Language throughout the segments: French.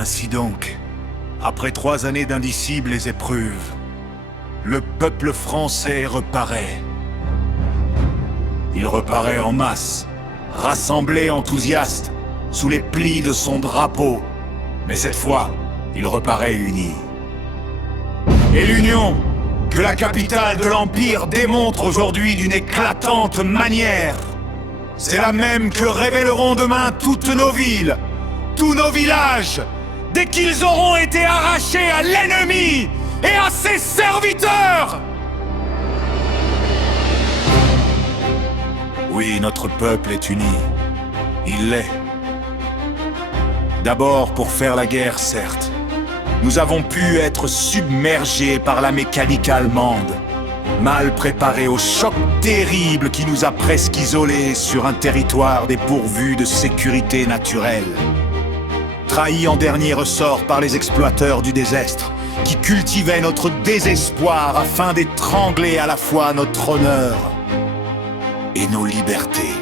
Ainsi donc, après 3 années d'indicibles épreuves, le peuple français reparaît. Il reparaît en masse, rassemblé enthousiaste, sous les plis de son drapeau. Mais cette fois, il reparaît uni. Et l'union, que la capitale de l'Empire démontre aujourd'hui d'une éclatante manière, c'est la même que révéleront demain toutes nos villes, tous nos villages, dès qu'ils auront été arrachés à l'ennemi et à ses serviteurs! Oui, notre peuple est uni. Il l'est. D'abord pour faire la guerre, certes. Nous avons pu être submergés par la mécanique allemande, mal préparés au choc terrible qui nous a presque isolés sur un territoire dépourvu de sécurité naturelle. Trahis en dernier ressort par les exploiteurs du désastre, qui cultivaient notre désespoir afin d'étrangler à la fois notre honneur et nos libertés.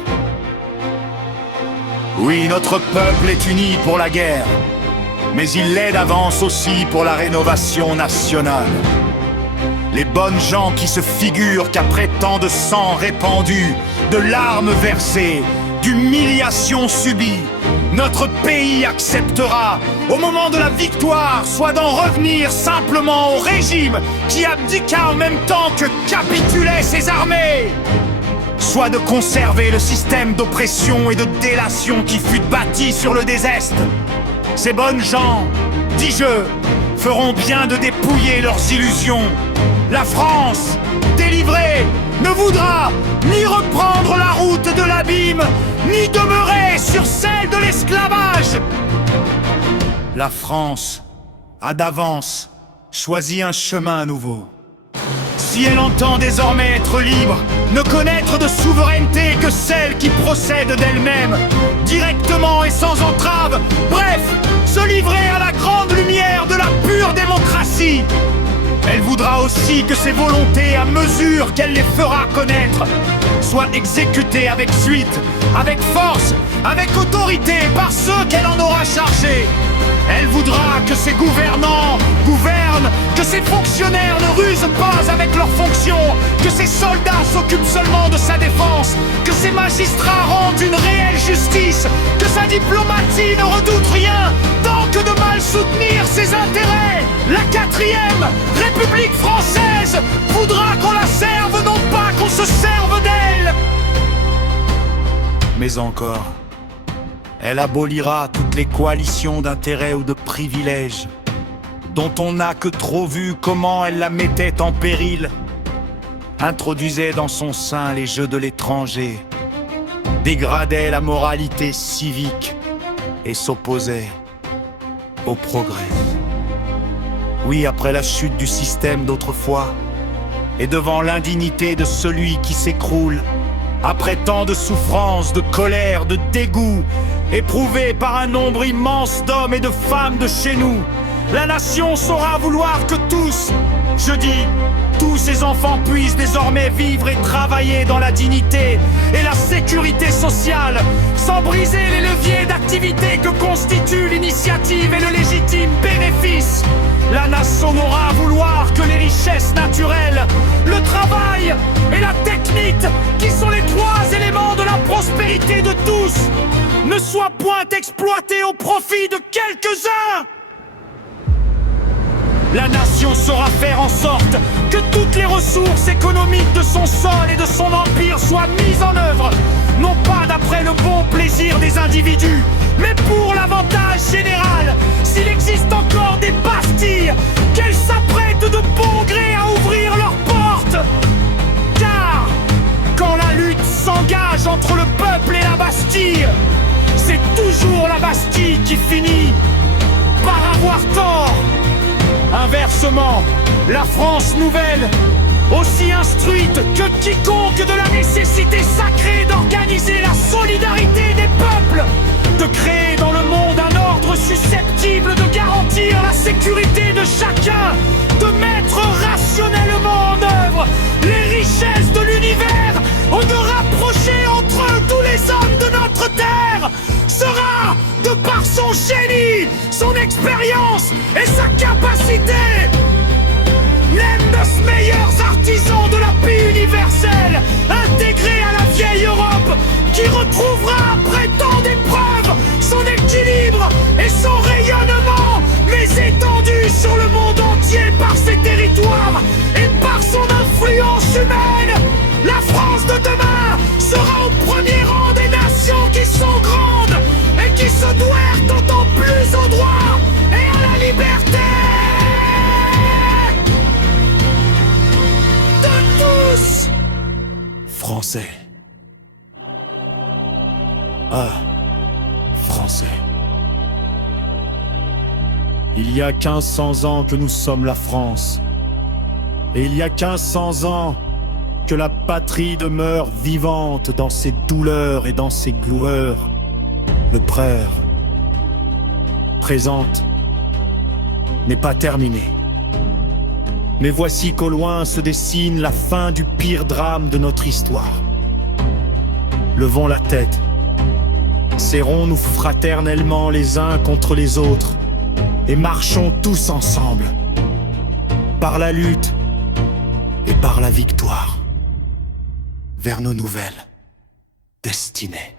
Oui, notre peuple est uni pour la guerre, mais il l'est d'avance aussi pour la rénovation nationale. Les bonnes gens qui se figurent qu'après tant de sang répandu, de larmes versées, d'humiliations subies, notre pays acceptera, au moment de la victoire, soit d'en revenir simplement au régime qui abdiqua en même temps que capitulaient ses armées, soit de conserver le système d'oppression et de délation qui fut bâti sur le désastre. Ces bonnes gens, dis-je, feront bien de dépouiller leurs illusions. La France, délivrée, ne voudra ni reprendre la route de l'abîme, ni demeurer sur celle de l'esclavage. La France a d'avance choisi un chemin nouveau. Si elle entend désormais être libre, ne connaître de souveraineté que celle qui procède d'elle-même, directement et sans entrave, bref, se livrer à la grande lumière de la pure démocratie. Elle voudra aussi que ses volontés, à mesure qu'elle les fera connaître, soient exécutées avec suite, avec force, avec autorité par ceux qu'elle en aura chargés. Elle voudra que ses gouvernants gouvernent, que ses fonctionnaires ne rusent pas avec leurs fonctions, que ses soldats s'occupent seulement de sa défense, que ses magistrats rendent une réelle justice, que sa diplomatie ne redoute rien, tant que de mal soutenir ses intérêts. La 4e République française voudra qu'on la serve, non pas qu'on se serve d'elle. Mais encore, elle abolira toutes les coalitions d'intérêts ou de privilèges, dont on n'a que trop vu comment elle la mettait en péril, introduisait dans son sein les jeux de l'étranger, dégradait la moralité civique et s'opposait au progrès. Oui, après la chute du système d'autrefois, et devant l'indignité de celui qui s'écroule, après tant de souffrances, de colère, de dégoût, éprouvés par un nombre immense d'hommes et de femmes de chez nous, la nation saura vouloir que tous, je dis, tous ces enfants puissent désormais vivre et travailler dans la dignité et la sécurité sociale, sans briser les leviers d'activité que constituent l'initiative et le légitime bénéfice. La nation aura à vouloir que les richesses naturelles, le travail et la technique, qui sont les 3 éléments de la prospérité de tous, ne soient point exploités au profit de quelques-uns. La nation saura faire en sorte que toutes les ressources économiques de son sol et de son empire soient mises en œuvre, non pas d'après le bon plaisir des individus, mais pour l'avantage général. S'il existe encore des Bastilles, qu'elles s'apprêtent de bon gré à ouvrir leurs portes. Car, quand la lutte s'engage entre le peuple et la Bastille, c'est toujours la Bastille qui finit par avoir tort. Inversement, la France nouvelle, aussi instruite que quiconque de la nécessité sacrée d'organiser la solidarité des peuples, de créer dans le monde un ordre susceptible de garantir la sécurité de chacun, de mettre rationnellement en œuvre les richesses de l'univers, ou de rapprocher entre eux tous les hommes de notre terre, sera, de par son génie, son expérience et sa capacité. L'hymne des meilleurs artisans de la paix universelle, intégré à la vieille Europe, qui retrouvera après tant d'épreuves son équilibre et son rayonnement, mais étendu sur le monde entier par ses territoires et par son influence humaine. La France de demain sera au premier rang des nations qui sont grandes et qui se douèrent d'autant plus au droit et à la liberté de tous. Français. Ah, Français. Il y a 1500 ans que nous sommes la France. Et il y a 1500 ans que la patrie demeure vivante dans ses douleurs et dans ses gloires. Le prêtre présente n'est pas terminé. Mais voici qu'au loin se dessine la fin du pire drame de notre histoire. Levons la tête, serrons-nous fraternellement les uns contre les autres et marchons tous ensemble, par la lutte et par la victoire, vers nos nouvelles destinées.